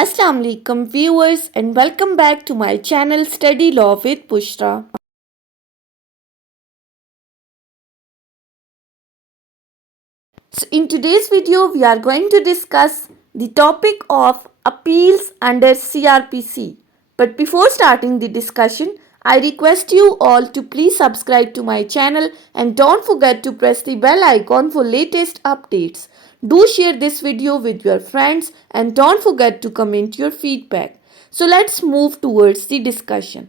Assalamu alaikum viewers and welcome back to my channel Study Law with Bushra. So in today's video we are going to discuss the topic of appeals under CRPC. But before starting the discussion, I request you all to please subscribe to my channel and don't forget to press the bell icon for latest updates. Do share this video with your friends and don't forget to comment your feedback. So let's move towards the discussion.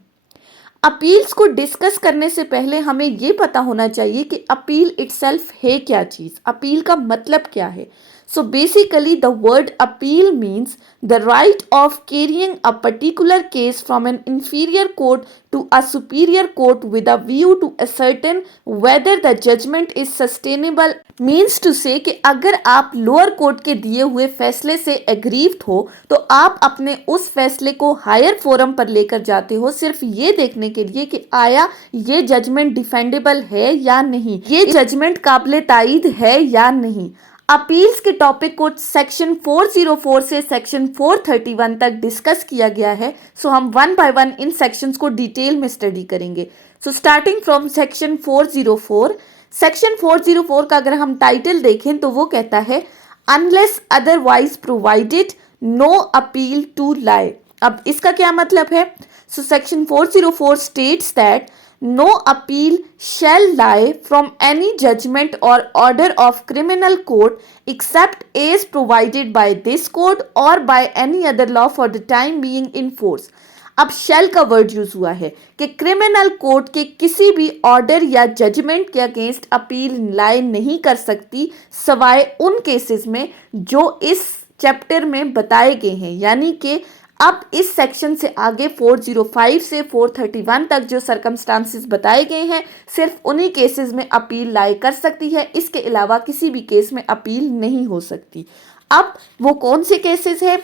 Appeals को discuss करने से पहले हमें ये पता होना चाहिए कि अपील इटसेल्फ है क्या चीज़, अपील का मतलब क्या है. So basically the word appeal means the right of carrying a particular case from N inferior court to a superior court with a view to ascertain whether the judgment is sustainable. Means to say कि अगर आप lower court के दिए हुए फैसले से aggrieved हो तो आप अपने उस फैसले को हायर फोरम पर लेकर जाते हो सिर्फ ये देखने के लिए कि आया ये जजमेंट डिफेंडेबल है या नहीं, ये जजमेंट काबिल तायीद है या नहीं. अपील्स के टॉपिक को सेक्शन 404 से सेक्शन 431 तक डिस्कस किया गया है. सो हम one by one in sections को डिटेल में स्टडी करेंगे. So starting from section 404. Section 404 का अगर हम टाइटल देखें तो वो कहता है unless otherwise provided no appeal to lie. अब इसका क्या मतलब है? So section 404 states that no appeal shall lie from any judgment or order of criminal court except as provided by this code or by any other law for the time being in force. अब shell का word use हुआ है कि criminal court के किसी भी order या judgement के अगेंस्ट अपील लाई नहीं कर सकती सवाए उन केसेस में जो इस चैप्टर में बताए गए हैं. यानी कि अब इस सेक्शन से आगे 405 से 431 तक जो सर्कमस्टांसेस बताए गए हैं सिर्फ उन्हीं केसेस में अपील लाई कर सकती है, इसके अलावा किसी भी केस में अपील नहीं हो सकती. अब वो कौन से केसेस हैं?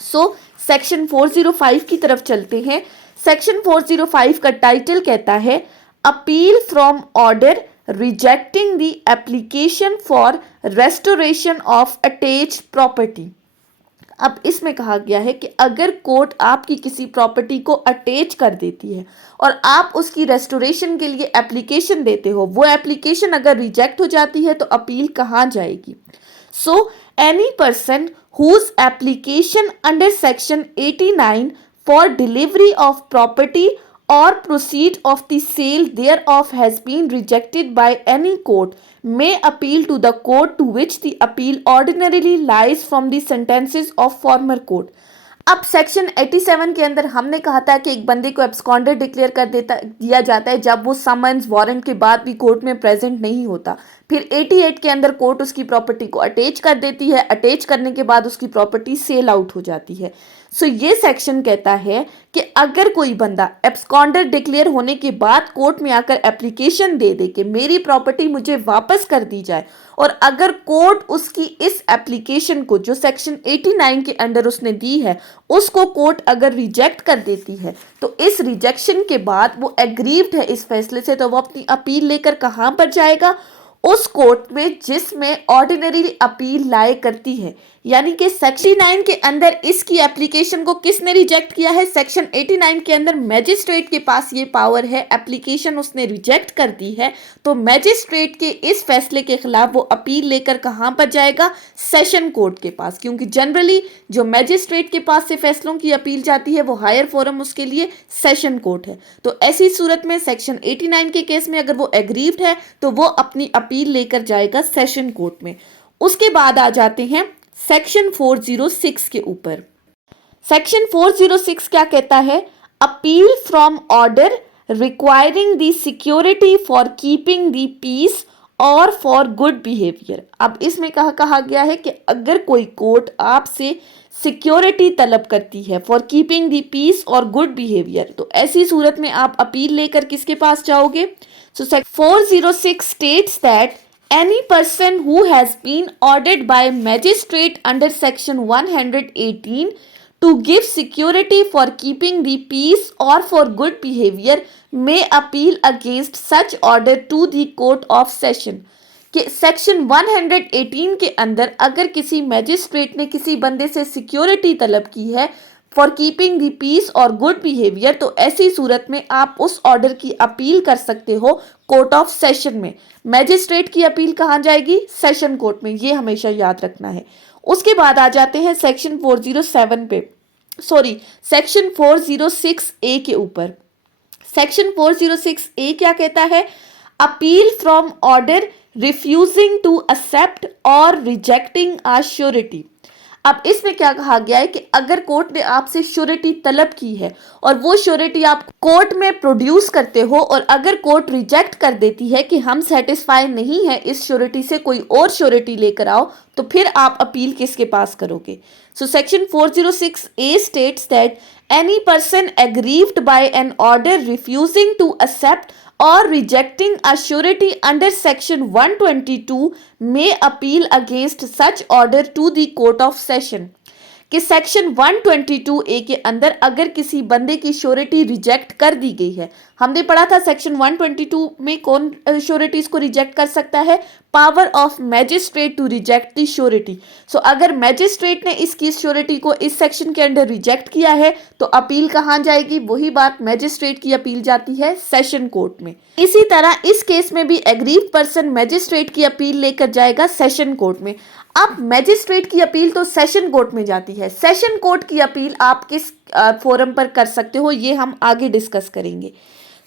सो सेक्शन 405 की तरफ चलते हैं. सेक्शन 405 का टाइटल कहता है appeal from order rejecting the application for restoration of attached property. अब इसमें कहा गया है कि अगर कोर्ट आपकी किसी प्रॉपर्टी को अटैच कर देती है और आप उसकी रेस्टोरेशन के लिए एप्लीकेशन देते हो, वो एप्लीकेशन अगर रिजेक्ट हो जाती है तो अपील कहाँ जाएगी? So any person whose application under section 89 for delivery of property or proceed of the sale thereof has been rejected by any court may appeal to the court to which the appeal ordinarily lies from the sentences of former court. अब section 87 के अंदर हमने कहा था कि एक बंदे को एब्सकॉन्डर डिक्लेयर कर दिया जाता है जब वो समन्स वारंट के बाद भी कोर्ट में प्रेजेंट नहीं होता. फिर 88 के अंदर कोर्ट उसकी प्रॉपर्टी को अटैच कर देती है, अटैच करने के बाद उसकी प्रॉपर्टी सेल आउट हो जाती है. सो ये सेक्शन कहता है कि अगर कोई बंदा एब्सकॉन्डर डिक्लेयर होने के बाद कोर्ट में आकर एप्लीकेशन दे दे कि मेरी प्रॉपर्टी मुझे वापस कर दी जाए और अगर कोर्ट उसकी इस एप्लीकेशन को जो सेक्शन 89 के अंडर उसने दी है उसको कोर्ट अगर रिजेक्ट कर देती है तो इस रिजेक्शन के बाद वो एग्रीव्ड है इस फैसले से तो वो अपनी अपील लेकर कहाँ पर जाएगा? उस कोर्ट में जिसमें ऑर्डिनरी अपील लाए करती है. यानी कि सेक्शन 9 के अंदर इसकी एप्लीकेशन को किसने रिजेक्ट किया है? सेक्शन 89 के अंदर मैजिस्ट्रेट के पास ये पावर है, एप्लीकेशन उसने रिजेक्ट कर दी है तो मैजिस्ट्रेट के इस फैसले के खिलाफ वो अपील लेकर कहाँ पर जाएगा? सेशन कोर्ट के पास, क्योंकि जनरली जो मैजिस्ट्रेट के पास से फैसलों की अपील जाती है वो हायर फोरम उसके लिए सेशन कोर्ट है. तो ऐसी सूरत में सेक्शन 89 के केस में अगर वो एग्रीव्ड है तो वो अपनी अपील लेकर जाएगा सेशन कोर्ट में. उसके बाद आ जाते हैं सेक्शन 406 के ऊपर. सेक्शन 406 क्या कहता है? Appeal from order requiring the security for keeping the peace और फॉर गुड बिहेवियर. अब इसमें कहा गया है कि अगर कोई कोर्ट आपसे सिक्योरिटी तलब करती है फॉर कीपिंग द पीस और गुड बिहेवियर तो ऐसी सूरत में आप अपील लेकर किसके पास जाओगे? So section 406 states that any person who has been ordered by magistrate under section 118 to give security for keeping the peace or for good behavior may appeal against such order to the court of session. कि section 118 के अंदर अगर किसी magistrate ने किसी बंदे से security तलब की है फॉर कीपिंग द पीस और गुड बिहेवियर, तो ऐसी सूरत में आप उस ऑर्डर की अपील कर सकते हो कोर्ट ऑफ सेशन में। मैजिस्ट्रेट की अपील कहाँ जाएगी? सेशन कोर्ट में, ये हमेशा याद रखना है। उसके बाद आ जाते हैं सेक्शन 407 पे, सॉरी सेक्शन 406 ए के ऊपर। सेक्शन 406 ए क्या कहता है? Appeal from order refusing to accept और रिजेक्टिंग अ श्योरिटी। अब इसमें क्या कहा गया है कि अगर कोर्ट ने आपसे श्योरिटी तलब की है और वो श्योरिटी आप कोर्ट में प्रोड्यूस करते हो और अगर कोर्ट रिजेक्ट कर देती है कि हम सेटिस्फाई नहीं है इस श्योरिटी से, कोई और श्योरिटी लेकर आओ, तो फिर आप अपील किसके पास करोगे? So section 406 A states that any person aggrieved by an order refusing to accept or rejecting a surety under section 122 may appeal against such order to the court of session। कि section 122 ए के अंदर अगर किसी बंदे की surety reject कर दी गई है, हमने पढ़ा था सेक्शन 122 में कौन श्योरिटीज को रिजेक्ट कर सकता है? Power of magistrate to reject the surety. So अगर मैजिस्ट्रेट ने इसकी श्योरिटी को इस सेक्शन के अंदर रिजेक्ट किया है तो अपील कहाँ जाएगी? वही बात, मैजिस्ट्रेट की अपील जाती है सेशन कोर्ट में। इसी तरह इस केस में भी एग्रीव्ड पर्सन मैजिस्ट्रेट की अपील लेकर जाएगा सेशन कोर्ट में। अब मैजिस्ट्रेट की अपील तो सेशन कोर्ट में जाती है, सेशन कोर्ट की अपील आप किस फोरम पर कर सकते हो, ये हम आगे डिस्कस करेंगे।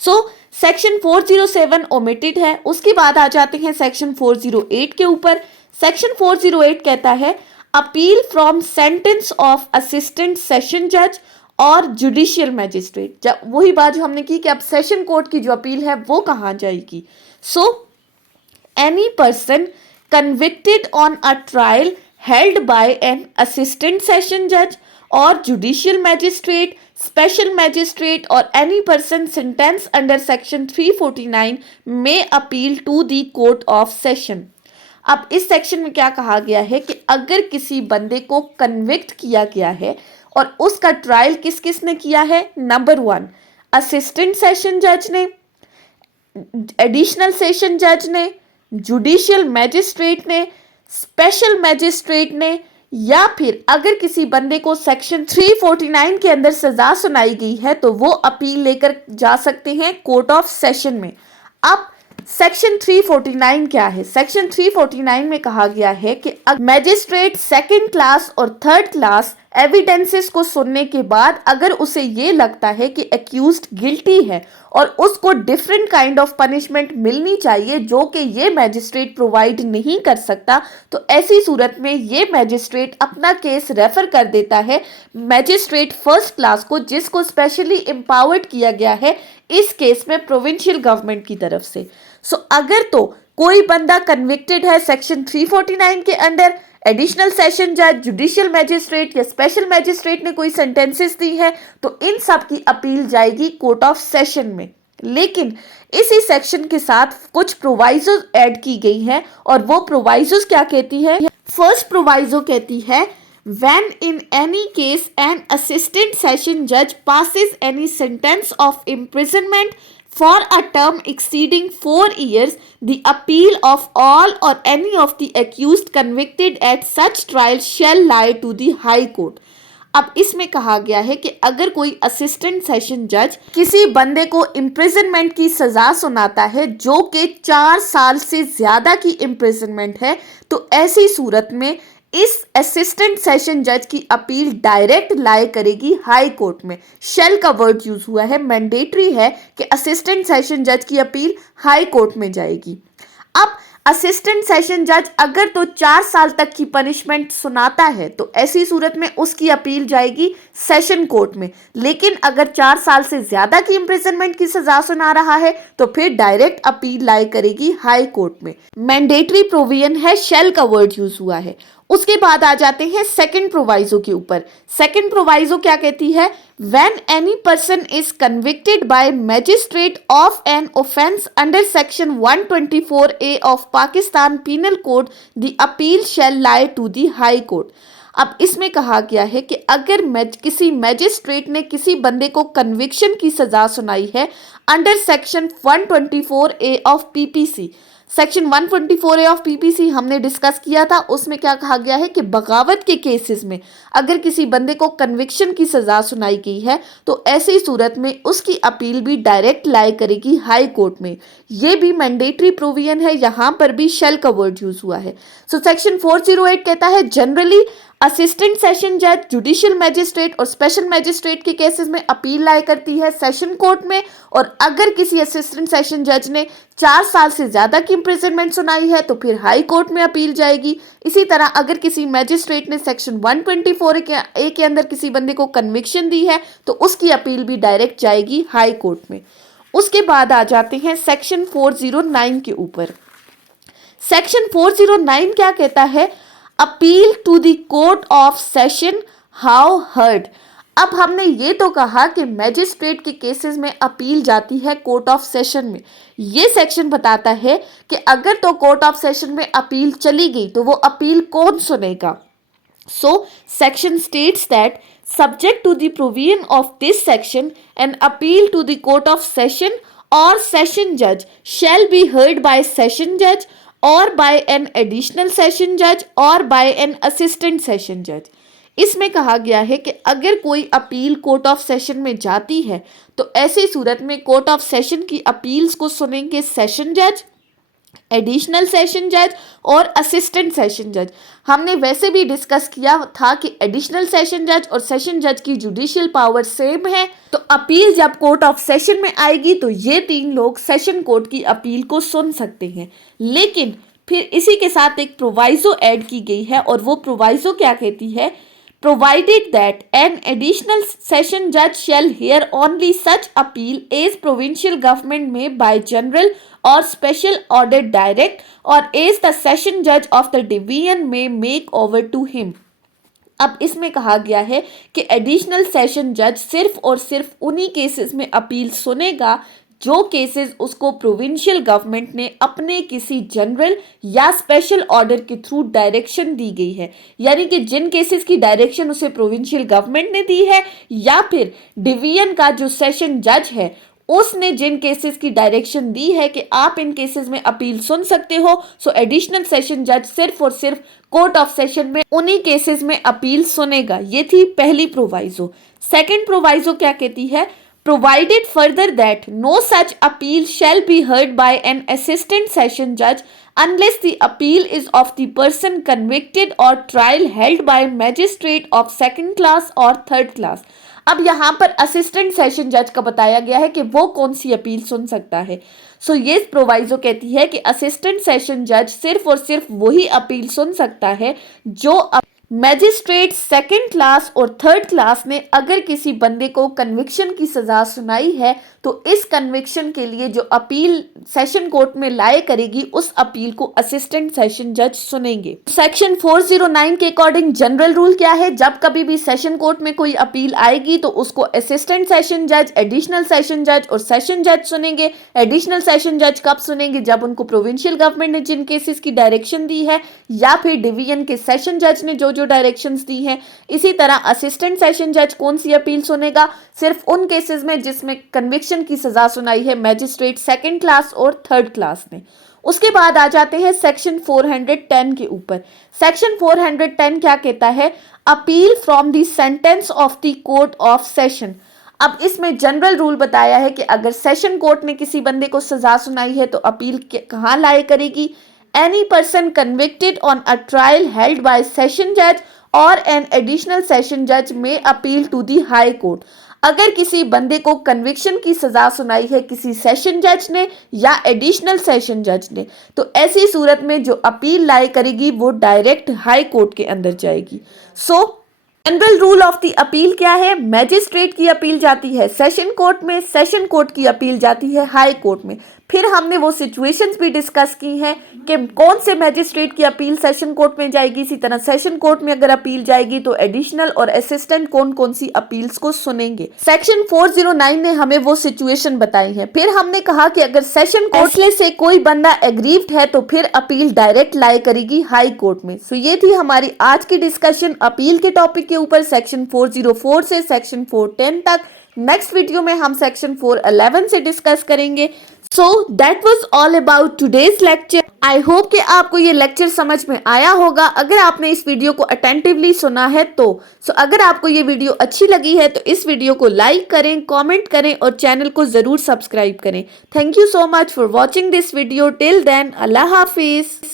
सो सेक्शन 407 ओमिटेड है। उसके बाद आ जाते हैं सेक्शन 408 के ऊपर। सेक्शन 408 कहता है appeal from sentence of assistant session जज और जुडिशियल मैजिस्ट्रेट। जब वही बात जो हमने की कि अब सेशन कोर्ट की जो अपील है वो कहाँ जाएगी? So any person convicted on a trial held by an assistant session judge or judicial magistrate, special magistrate or any person sentenced under section 349 may appeal to the court of session। अब इस section में क्या कहा गया है कि अगर किसी बंदे को कन्विक्ट किया गया है और उसका ट्रायल किस किस ने किया है? नंबर 1 असिस्टेंट सेशन जज ने, एडिशनल सेशन जज ने, जुडिशियल मैजिस्ट्रेट ने, स्पेशल मैजिस्ट्रेट ने, या फिर अगर किसी बंदे को सेक्शन 349 के अंदर सजा सुनाई गई है तो वो अपील लेकर जा सकते हैं कोर्ट ऑफ सेशन में। अब सेक्शन 349 क्या है? सेक्शन 349 में कहा गया है कि मैजिस्ट्रेट सेकंड क्लास और थर्ड क्लास एविडेंसेस को सुनने के बाद अगर उसे ये लगता है कि एक्यूज्ड गिल्टी है और उसको डिफरेंट काइंड ऑफ पनिशमेंट मिलनी चाहिए जो कि ये मैजिस्ट्रेट प्रोवाइड नहीं कर सकता, तो ऐसी सूरत में ये मैजिस्ट्रेट अपना केस रेफर कर देता है मैजिस्ट्रेट फर्स्ट क्लास को, जिसको स्पेशली एम्पावर्ड किया गया है इस केस में प्रोविंशियल गवर्नमेंट की तरफ से। सो अगर तो कोई बंदा कन्विक्टेड है सेक्शन 349 के अंडर, एडिशनल सेशन जज, जुडिशियल मैजिस्ट्रेट या स्पेशल मैजिस्ट्रेट ने कोई सेंटेंसेस दी है, तो इन सब की अपील जाएगी कोर्ट ऑफ सेशन में। लेकिन इसी सेक्शन के साथ कुछ प्रोवाइजोस ऐड की गई हैं और वो प्रोवाइजोस क्या कहती है? फर्स्ट प्रोवाइजो कहती है when in any case an assistant session judge passes any sentence of imprisonment for a term exceeding 4 years, the appeal of all or any of the accused convicted at such trial shall lie to the high court। अब इसमें कहा गया है कि अगर कोई assistant session जज किसी बंदे को इम्प्रिजनमेंट की सजा सुनाता है जो कि 4 साल से ज्यादा की इम्प्रिजनमेंट है, तो ऐसी सूरत में इस असिस्टेंट सेशन जज की अपील डायरेक्ट लाई करेगी हाई कोर्ट में। शेल का वर्ड यूज हुआ है, मैंडेटरी है कि असिस्टेंट सेशन जज की अपील हाई कोर्ट में जाएगी। अब असिस्टेंट सेशन जज अगर तो 4 साल तक की पनिशमेंट सुनाता है तो ऐसी सूरत में उसकी अपील जाएगी सेशन कोर्ट में, लेकिन अगर 4 साल से ज्यादा की इम्प्रिजनमेंट की सजा सुना रहा है तो फिर डायरेक्ट अपील लाई करेगी हाई कोर्ट में। मैंडेटरी प्रोविजन है, शेल का वर्ड यूज हुआ है। उसके बाद आ जाते हैं सेकंड प्रोवाइजो के ऊपर। सेकंड प्रोवाइजो क्या कहती है? When any person is convicted by magistrate of an offence under section 124A of Pakistan Penal Code, the appeal shall lie to the High Court। अब इसमें कहा गया है कि अगर किसी मैजिस्ट्रेट ने किसी बंदे को कन्विक्शन की सजा सुनाई है under section 124A of PPC, section 124A of PPC हमने डिस्कस किया था, उसमें क्या कहा गया है कि बगावत के केसेस में अगर किसी बंदे को कन्विक्शन की सजा सुनाई गई है तो ऐसी सूरत में उसकी अपील भी डायरेक्ट लाई करेगी हाई कोर्ट में। ये भी मैंडेटरी प्रोविजन है, यहाँ पर भी शेल का वर्ड यूज हुआ है। सो सेक्शन 408 कहता है जनरली असिस्टेंट सेशन जज, जुडिशियल मैजिस्ट्रेट और स्पेशल मैजिस्ट्रेट के केसेस में अपील लाई करती है सेशन कोर्ट में, और अगर किसी असिस्टेंट सेशन जज ने 4 साल से ज्यादा की इम्प्रिजनमेंट सुनाई है तो फिर हाई कोर्ट में अपील जाएगी। इसी तरह अगर किसी मैजिस्ट्रेट ने सेक्शन 124A के अंदर किसी बंदे को कन्विक्शन दी है तो उसकी अपील भी डायरेक्ट जाएगी हाई कोर्ट में। उसके बाद आ जाते हैं सेक्शन 409 के ऊपर। सेक्शन 409 क्या कहता है? Appeal to the court of session how heard. अब हमने ये तो कहा कि मैजिस्ट्रेट के केसेस में अपील जाती है कोर्ट ऑफ सेशन में। ये सेक्शन बताता है कि अगर तो कोर्ट ऑफ सेशन में अपील चली गई तो वो अपील कौन सुनेगा। So section states that subject to the provision of this section, an appeal to the court of session or session judge shall be heard by session judge or by an additional session judge or by an assistant session judge। इसमें कहा गया है कि अगर कोई appeal court of session में जाती है तो ऐसी सूरत में कोर्ट ऑफ सेशन की अपील्स को सुनेंगे सेशन जज, एडिशनल सेशन जज और असिस्टेंट सेशन जज। हमने वैसे भी डिस्कस किया था कि एडिशनल सेशन जज और सेशन जज की जुडिशियल पावर सेम है, तो अपील जब कोर्ट ऑफ सेशन में आएगी तो ये 3 लोग सेशन कोर्ट की अपील को सुन सकते हैं। लेकिन फिर इसी के साथ एक प्रोवाइजो ऐड की गई है, और वो प्रोवाइजो क्या कहती है? provided that an additional session judge shall hear only such appeal as provincial government may by general or special order direct or as the session judge of the division may make over to him। अब इसमें कहा गया है कि additional session जज सिर्फ और सिर्फ उन्हीं केसेस में अपील सुनेगा जो केसेस उसको प्रोविंशियल गवर्नमेंट ने अपने किसी जनरल या स्पेशल ऑर्डर के थ्रू डायरेक्शन दी गई है। यानी कि जिन केसेस की डायरेक्शन उसे प्रोविंशियल गवर्नमेंट ने दी है या फिर डिवीजन का जो सेशन जज है उसने जिन केसेस की डायरेक्शन दी है कि आप इन केसेस में अपील सुन सकते हो, सो एडिशनल सेशन जज सिर्फ और सिर्फ कोर्ट ऑफ सेशन में उन्हीं केसेस में अपील सुनेगा। ये थी पहली प्रोवाइजो। सेकंड प्रोवाइजो क्या कहती है? Provided further that no such appeal shall be heard by an assistant session judge unless the appeal is of the person convicted or trial held by magistrate of second class or third class। अब यहाँ पर assistant session जज का बताया गया है कि वो कौन सी अपील सुन सकता है। सो ये प्रोवाइजो कहती है कि असिस्टेंट सेशन जज सिर्फ और सिर्फ वही अपील सुन सकता है जो मैजिस्ट्रेट सेकंड क्लास और थर्ड क्लास ने अगर किसी बंदे को कन्विक्शन की सजा सुनाई है तो इस कन्विक्शन के लिए जो अपील सेशन कोर्ट में लाए करेगी उस अपील को असिस्टेंट सेशन जज सुनेंगे। सेक्शन 409 के अकॉर्डिंग जनरल रूल क्या है? जब कभी भी सेशन कोर्ट में कोई अपील आएगी तो उसको असिस्टेंट सेशन जज, एडिशनल सेशन जज और सेशन जज सुनेंगे। एडिशनल सेशन जज कब सुनेंगे? जब उनको प्रोविंशियल गवर्नमेंट ने जिन केसेस की डायरेक्शन दी है या फिर डिवीजन के सेशन जज ने जो डायरेक्शंस दी हैं। इसी तरह असिस्टेंट सेशन जज कौन सी अपील सुनेगा? सिर्फ उन केसेस में जिसमें कन्विक्शन की सजा सुनाई है मैजिस्ट्रेट सेकंड क्लास और थर्ड क्लास ने। उसके बाद आ जाते हैं सेक्शन 410 के ऊपर। सेक्शन 410 क्या कहता है? Appeal from the sentence of the court of session. अब इसमें जनरल रूल बताया है कि अगर सेशन कोर्ट ने किसी बंदे को सजा सुनाई है तो अपील कहाँ लाए करेगी? Any person convicted on a trial held by session judge or an additional session judge may appeal to the high court। अगर किसी बंदे को कन्विक्शन की सजा सुनाई है किसी सेशन जज ने या एडिशनल सेशन जज ने तो ऐसी सूरत में जो अपील लाई करेगी वो डायरेक्ट हाई कोर्ट के अंदर जाएगी। सो general rule of the appeal क्या है? मैजिस्ट्रेट की अपील जाती है सेशन कोर्ट में, सेशन कोर्ट की अपील जाती है हाई कोर्ट में। फिर हमने वो सिचुएशंस भी डिस्कस की हैं कि कौन से मैजिस्ट्रेट की अपील सेशन कोर्ट में जाएगी। इसी तरह सेशन कोर्ट में अगर अपील जाएगी तो एडिशनल और असिस्टेंट कौन कौन सी अपील्स को सुनेंगे। सेक्शन 409 ने हमें वो सिचुएशन बताई है। फिर हमने कहा कि अगर सेशन कोर्ट से कोई बंदा एग्रीव्ड है तो फिर अपील डायरेक्ट लाई करेगी हाई कोर्ट में। सो ये थी हमारी आज की डिस्कशन अपील के टॉपिक के ऊपर सेक्शन 404 से सेक्शन 410 तक। नेक्स्ट वीडियो में हम सेक्शन 411 से डिस्कस करेंगे। So that was all about today's lecture. I hope कि आपको ये लेक्चर समझ में आया होगा अगर आपने इस वीडियो को अटेंटिवली सुना है तो। अगर आपको ये वीडियो अच्छी लगी है तो इस वीडियो को लाइक करें, कमेंट करें और चैनल को जरूर सब्सक्राइब करें। Thank you so much for watching this video. Till then, अल्लाह हाफिज।